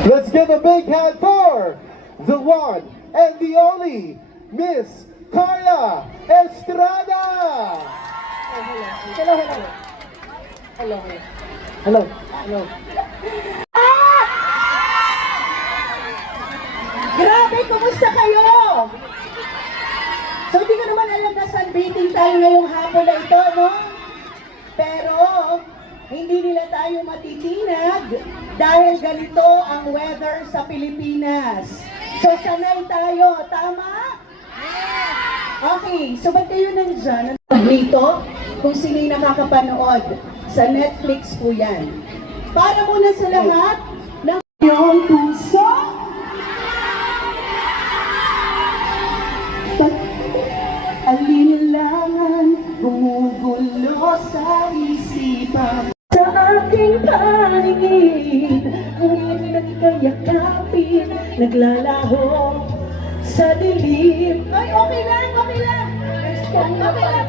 Let's give a big hand for the one and the only Miss Carla Estrada! Hello, hello. Hello, hello. Hello, hello. Grabe, kumusta kayo? So, di ko naman alam na saan meeting tayo ngayong hapon na ito, no? Pero, hindi nila tayo matitinag dahil ganito ang weather sa Pilipinas. So, sanay tayo, tama? Okay, so ba't kayo nandyan? Dito, kung sino'y nakakapanood, sa Netflix po yan. Para muna sa lahat ng iyong puso, alinlangan, gumugulo sa isipan. Sa aking paningin, ngunit nagkayakapin, naglalaho sa dilim. Ay, okay lang, okay lang. Okay lang,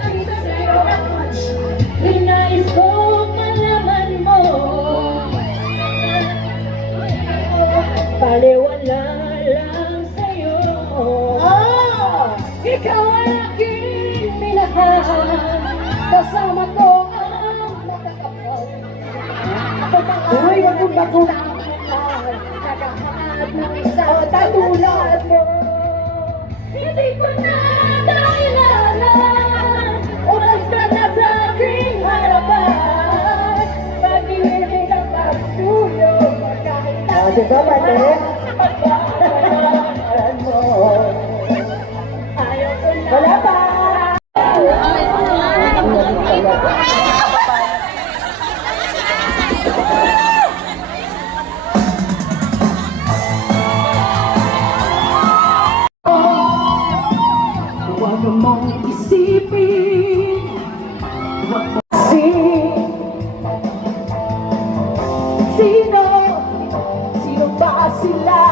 Linais ko malaman mo, baliwala lang sa'yo. Oh! Ikaw ang aking minahal, kasama ko ang matakapal. Uy, wag mong bago. Naghahanap ng isang tatulad mo. Hindi ko na kailangan, oras ka na sa aking harapan. Pag-ibig ang pagtulog, kahit na diba, mali? Pagkakalaan mo. Ayaw ko na. Wala pa! Huwag mong isipin, huwag mong sino ba sila?